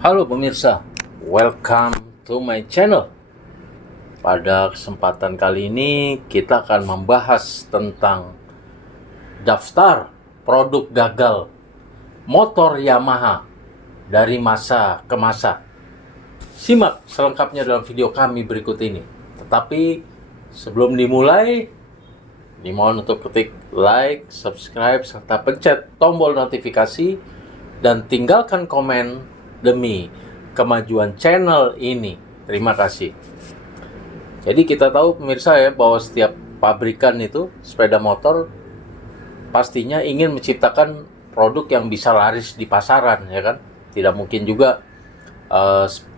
Halo pemirsa, welcome to my channel. Pada kesempatan kali ini kita akan membahas tentang daftar produk gagal motor Yamaha dari masa ke masa. Simak selengkapnya dalam video kami berikut ini. Tetapi sebelum dimulai, dimohon untuk ketik like, subscribe, serta pencet tombol notifikasi dan tinggalkan komen demi kemajuan channel ini. Terima kasih. Jadi kita tahu pemirsa ya, bahwa setiap pabrikan itu sepeda motor pastinya ingin menciptakan produk yang bisa laris di pasaran, ya kan? Tidak mungkin juga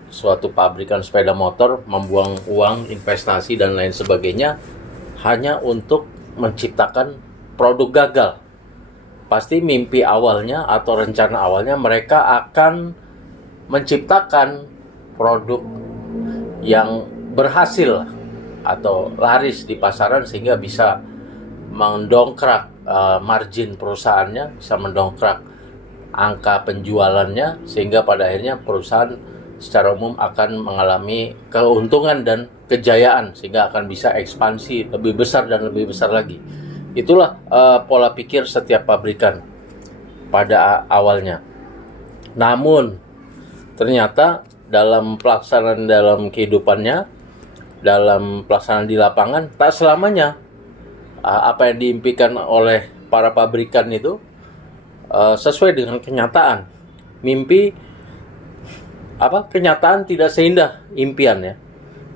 suatu pabrikan sepeda motor membuang uang investasi dan lain sebagainya hanya untuk menciptakan produk gagal. Pasti mimpi awalnya atau rencana awalnya mereka akan menciptakan produk yang berhasil atau laris di pasaran sehingga bisa mendongkrak margin perusahaannya, bisa mendongkrak angka penjualannya, sehingga pada akhirnya perusahaan secara umum akan mengalami keuntungan dan kejayaan sehingga akan bisa ekspansi lebih besar dan lebih besar lagi. Itulah pola pikir setiap pabrikan pada awalnya. Namun ternyata dalam pelaksanaan dalam kehidupannya, dalam pelaksanaan di lapangan, tak selamanya apa yang diimpikan oleh para pabrikan itu sesuai dengan kenyataan. Kenyataan tidak seindah impian ya.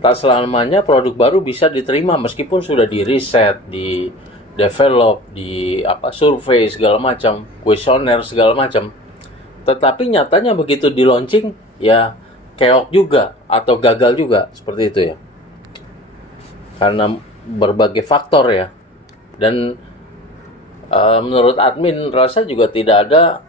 Tak selamanya produk baru bisa diterima meskipun sudah di riset, di develop, di survei segala macam, kuesioner segala macam. Tetapi nyatanya begitu di launching ya keok juga atau gagal juga, seperti itu ya. Karena berbagai faktor ya. Dan menurut admin rasa juga tidak ada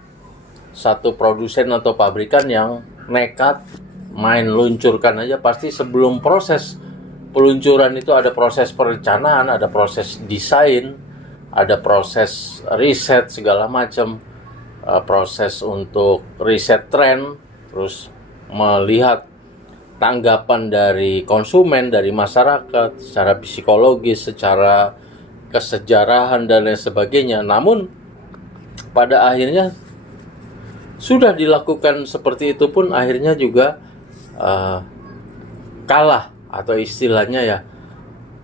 satu produsen atau pabrikan yang nekat main luncurkan aja. Pasti sebelum proses peluncuran itu ada proses perencanaan, ada proses desain, ada proses riset segala macam. Proses untuk riset tren, terus melihat tanggapan dari konsumen, dari masyarakat, secara psikologis, secara kesejarahan dan lain sebagainya. Namun pada akhirnya sudah dilakukan seperti itu pun akhirnya juga kalah, atau istilahnya ya,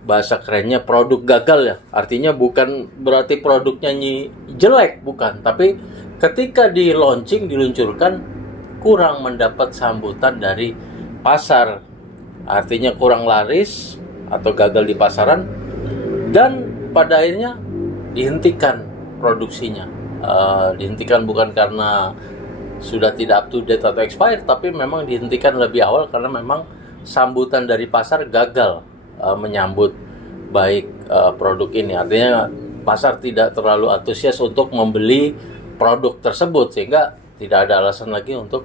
bahasa kerennya produk gagal ya. Artinya bukan berarti produknya jelek, bukan, tapi ketika di launching, diluncurkan, kurang mendapat sambutan dari pasar. Artinya kurang laris atau gagal di pasaran, dan pada akhirnya dihentikan produksinya. Dihentikan bukan karena sudah tidak up to date atau expired, tapi memang dihentikan lebih awal karena memang sambutan dari pasar gagal menyambut baik produk ini. Artinya pasar tidak terlalu antusias untuk membeli produk tersebut, sehingga tidak ada alasan lagi untuk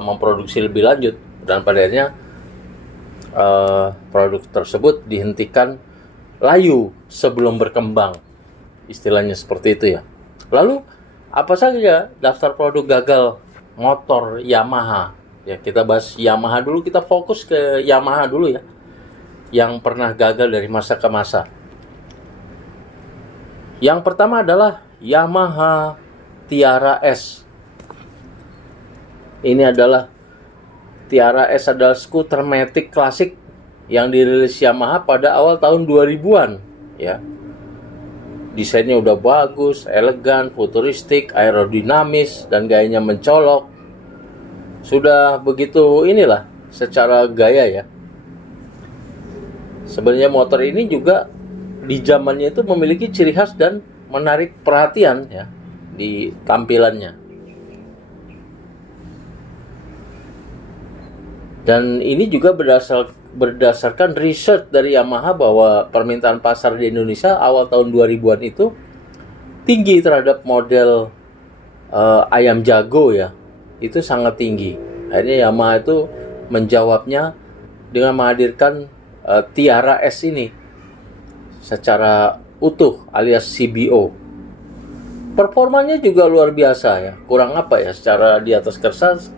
memproduksi lebih lanjut, dan pada akhirnya produk tersebut dihentikan layu sebelum berkembang, istilahnya seperti itu ya. Lalu apa saja daftar produk gagal motor Yamaha ya? Kita bahas Yamaha dulu, kita fokus ke Yamaha dulu ya, yang pernah gagal dari masa ke masa. Yang pertama adalah Yamaha Tiara S. Ini adalah Tiara S, adalah skuter matic klasik yang dirilis Yamaha pada awal tahun 2000-an ya. Desainnya udah bagus, elegan, futuristik, aerodinamis, dan gayanya mencolok. Sudah begitu inilah secara gaya ya. Sebenarnya motor ini juga di zamannya itu memiliki ciri khas dan menarik perhatian ya di tampilannya. Dan ini juga berdasarkan riset dari Yamaha bahwa permintaan pasar di Indonesia awal tahun 2000-an itu tinggi terhadap model ayam jago ya. Itu sangat tinggi. Akhirnya Yamaha itu menjawabnya dengan menghadirkan Tiara S ini secara utuh alias CBO. Performanya juga luar biasa ya. Kurang apa ya, secara di atas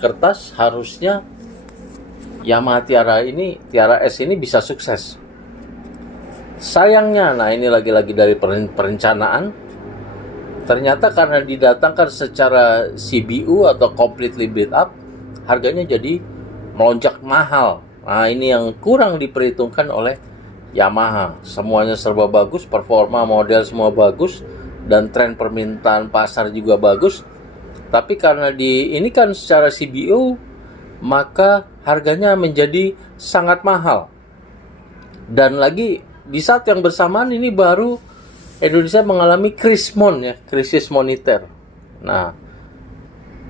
kertas harusnya Yamaha Tiara S ini bisa sukses. Sayangnya, nah ini lagi-lagi dari perencanaan, ternyata karena didatangkan secara CBU atau completely built up, harganya jadi melonjak mahal. Nah ini yang kurang diperhitungkan oleh Yamaha. Semuanya serba bagus, performa model semua bagus, dan tren permintaan pasar juga bagus. Tapi karena ini kan secara CBU, maka harganya menjadi sangat mahal. Dan lagi di saat yang bersamaan ini baru Indonesia mengalami krisis moneter. Nah,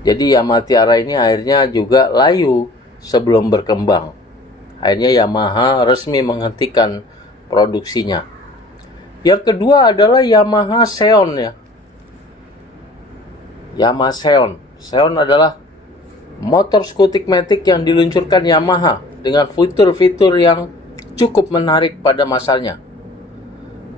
jadi Yamaha Tiara ini akhirnya juga layu sebelum berkembang. Akhirnya Yamaha resmi menghentikan produksinya. Yang kedua adalah Yamaha Xeon ya. Yamaha Xeon. Xeon adalah motor skutik matic yang diluncurkan Yamaha dengan fitur-fitur yang cukup menarik pada masanya.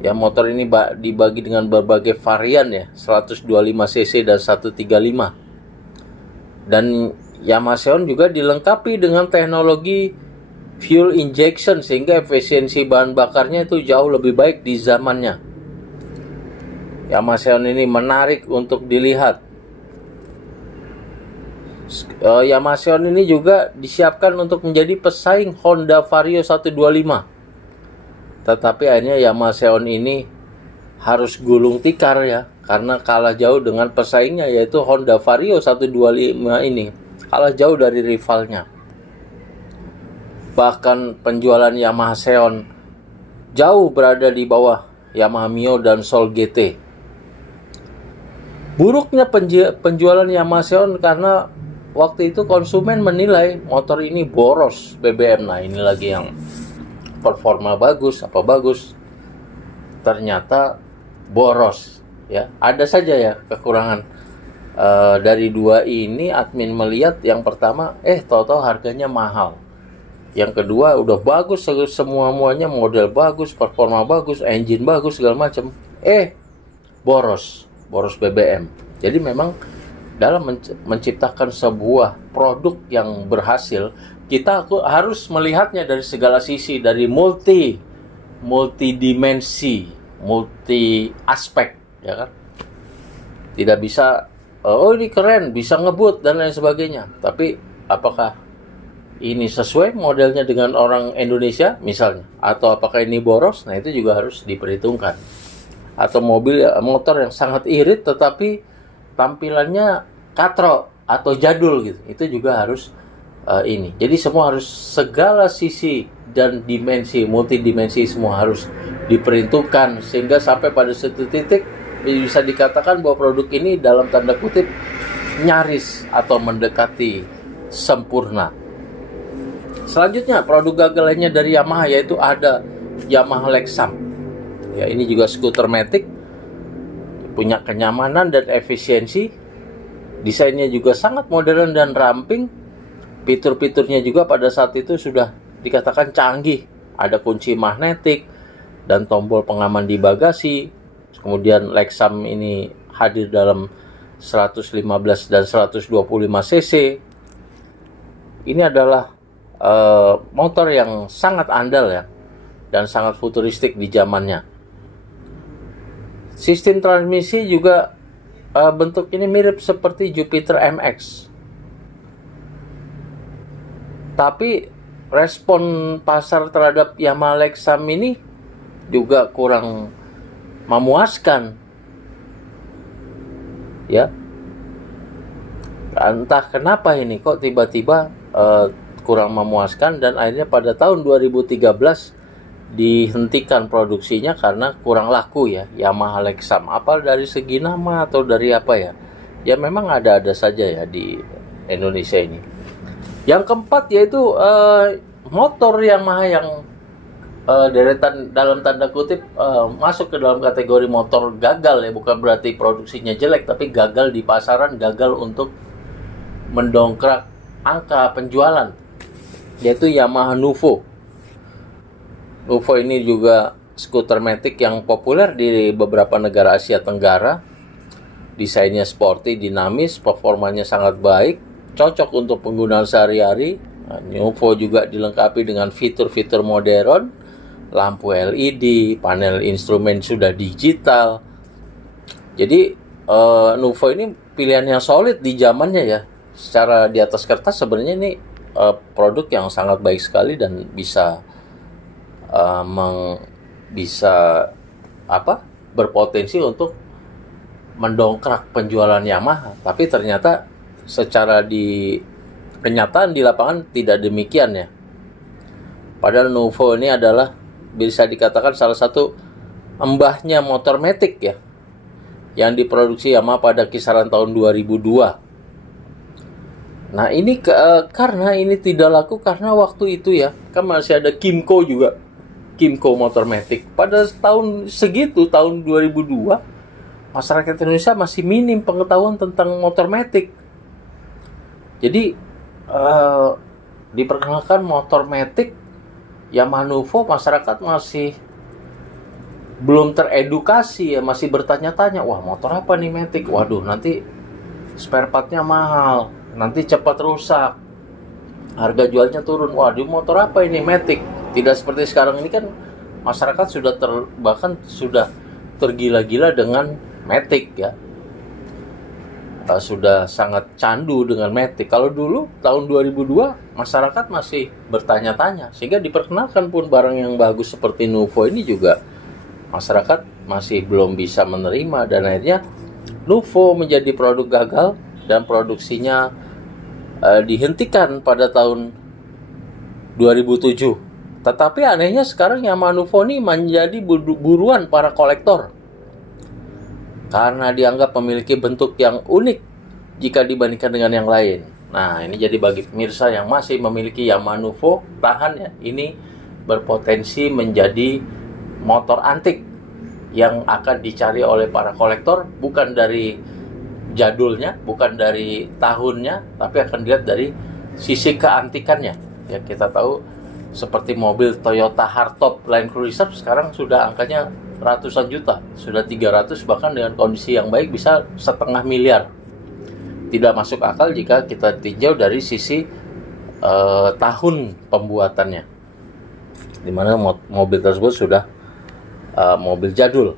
Ya, motor ini dibagi dengan berbagai varian ya, 125 cc dan 135. Dan Yamaha Xeon juga dilengkapi dengan teknologi fuel injection sehingga efisiensi bahan bakarnya itu jauh lebih baik di zamannya. Yamaha Xeon ini menarik untuk dilihat. Yamaha Xeon ini juga disiapkan untuk menjadi pesaing Honda Vario 125. Tetapi akhirnya Yamaha Xeon ini harus gulung tikar ya, karena kalah jauh dengan pesaingnya yaitu Honda Vario 125 ini. Kalah jauh dari rivalnya. Bahkan penjualan Yamaha Xeon jauh berada di bawah Yamaha Mio dan Soul GT. Buruknya penjualan Yamaha Xeon karena waktu itu konsumen menilai motor ini boros BBM. Nah ini lagi yang performa bagus, ternyata boros ya. Ada saja ya kekurangan. Dari dua ini admin melihat yang pertama tahu-tahu harganya mahal. Yang kedua udah bagus semuanya, model bagus, performa bagus, engine bagus segala macam. Boros BBM. Jadi memang dalam menciptakan sebuah produk yang berhasil, kita harus melihatnya dari segala sisi, dari multidimensi, multi aspek, ya kan? Tidak bisa, ini keren, bisa ngebut dan lain sebagainya. Tapi apakah ini sesuai modelnya dengan orang Indonesia misalnya? Atau apakah ini boros? Nah itu juga harus diperhitungkan. Atau motor yang sangat irit tetapi tampilannya katro atau jadul gitu, itu juga harus ini. Jadi semua harus, segala sisi dan dimensi, multidimensi semua harus diperhitungkan sehingga sampai pada satu titik bisa dikatakan bahwa produk ini dalam tanda kutip nyaris atau mendekati sempurna. Selanjutnya produk gagal lainnya dari Yamaha yaitu ada Yamaha Lexam. Ya, ini juga skuter matic, punya kenyamanan dan efisiensi. Desainnya juga sangat modern dan ramping. Fitur-fiturnya juga pada saat itu sudah dikatakan canggih. Ada kunci magnetik dan tombol pengaman di bagasi. Kemudian Lexam ini hadir dalam 115 dan 125 cc. Ini adalah motor yang sangat andal ya, dan sangat futuristik di zamannya. Sistem transmisi juga bentuk ini mirip seperti Jupiter MX. Tapi respon pasar terhadap Yamaha Lexam ini juga kurang memuaskan. Ya. Entah kenapa ini kok tiba-tiba kurang memuaskan, dan akhirnya pada tahun 2013 dihentikan produksinya karena kurang laku ya Yamaha Lexam. Apa dari segi nama atau dari apa ya? Ya memang ada-ada saja ya di Indonesia ini. Yang keempat yaitu motor Yamaha yang deretan dalam tanda kutip masuk ke dalam kategori motor gagal ya, bukan berarti produksinya jelek, tapi gagal di pasaran, gagal untuk mendongkrak angka penjualan, yaitu Yamaha Nuvo. Nuvo ini juga skuter matic yang populer di beberapa negara Asia Tenggara. Desainnya sporty, dinamis, performanya sangat baik, cocok untuk penggunaan sehari-hari. Nah, Nuvo juga dilengkapi dengan fitur-fitur modern, lampu LED, panel instrumen sudah digital. Jadi Nuvo ini pilihan yang solid di zamannya ya. Secara di atas kertas sebenarnya ini produk yang sangat baik sekali dan bisa berpotensi untuk mendongkrak penjualan Yamaha. Tapi ternyata secara di kenyataan di lapangan tidak demikian ya. Padahal Nuvo ini adalah bisa dikatakan salah satu embahnya motor matic ya, yang diproduksi Yamaha pada kisaran tahun 2002. Nah ini karena ini tidak laku karena waktu itu ya, kan masih ada Kymco juga, Kymco motor matic. Pada tahun segitu, tahun 2002, masyarakat Indonesia masih minim pengetahuan tentang motor matic. Jadi diperkenalkan motor matic Yamaha Nuvo, masyarakat masih belum teredukasi ya, masih bertanya-tanya, wah motor apa nih matic? Waduh, nanti spare partnya mahal, nanti cepat rusak, harga jualnya turun. Waduh, motor apa ini matic? Tidak seperti sekarang ini kan masyarakat sudah bahkan sudah tergila-gila dengan matic ya. Sudah sangat candu dengan matic. Kalau dulu tahun 2002 masyarakat masih bertanya-tanya, sehingga diperkenalkan pun barang yang bagus seperti Nuvo ini juga masyarakat masih belum bisa menerima, dan akhirnya Nuvo menjadi produk gagal dan produksinya dihentikan pada tahun 2007. Tetapi anehnya sekarang Yamaha Nuvo ini menjadi buruan para kolektor karena dianggap memiliki bentuk yang unik jika dibandingkan dengan yang lain. Nah, ini jadi bagi pemirsa yang masih memiliki Yamaha Nuvo, tahan ya, ini berpotensi menjadi motor antik yang akan dicari oleh para kolektor, bukan dari jadulnya, bukan dari tahunnya, tapi akan dilihat dari sisi keantikannya. Ya, kita tahu seperti mobil Toyota Hardtop Land Cruiser sekarang sudah angkanya ratusan juta, sudah 300, bahkan dengan kondisi yang baik bisa 500 miliar. Tidak masuk akal jika kita tinjau dari sisi tahun pembuatannya, dimana mobil tersebut sudah mobil jadul.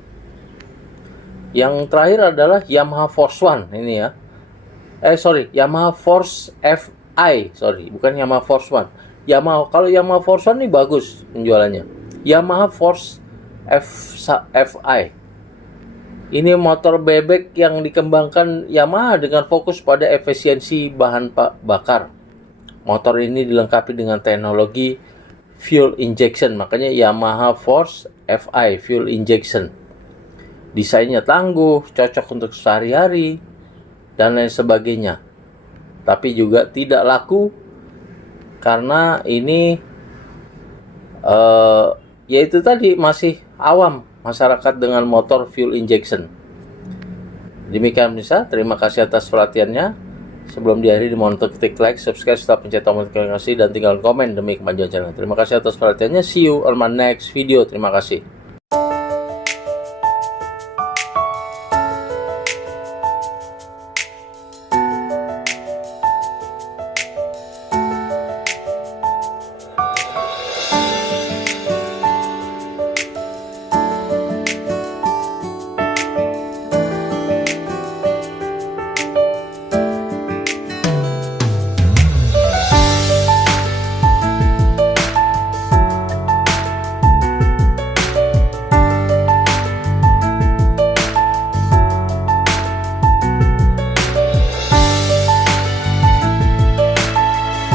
Yang terakhir adalah Yamaha Force One ini ya. Yamaha Force FI, bukan Yamaha Force One. Kalau Yamaha Force One ini bagus penjualannya. Yamaha Force FI. Ini motor bebek yang dikembangkan Yamaha dengan fokus pada efisiensi bahan bakar. Motor ini dilengkapi dengan teknologi fuel injection, makanya Yamaha Force FI fuel injection. Desainnya tangguh, cocok untuk sehari-hari dan lain sebagainya. Tapi juga tidak laku karena ini yaitu tadi masih awam masyarakat dengan motor fuel injection. Demikian pemirsa, terima kasih atas perhatiannya. Sebelum diakhiri dimohon untuk klik like, subscribe, serta pencet tombol notifikasi dan tinggalkan komen demi kemajuan channel. Terima kasih atas perhatiannya. See you on my next video. Terima kasih.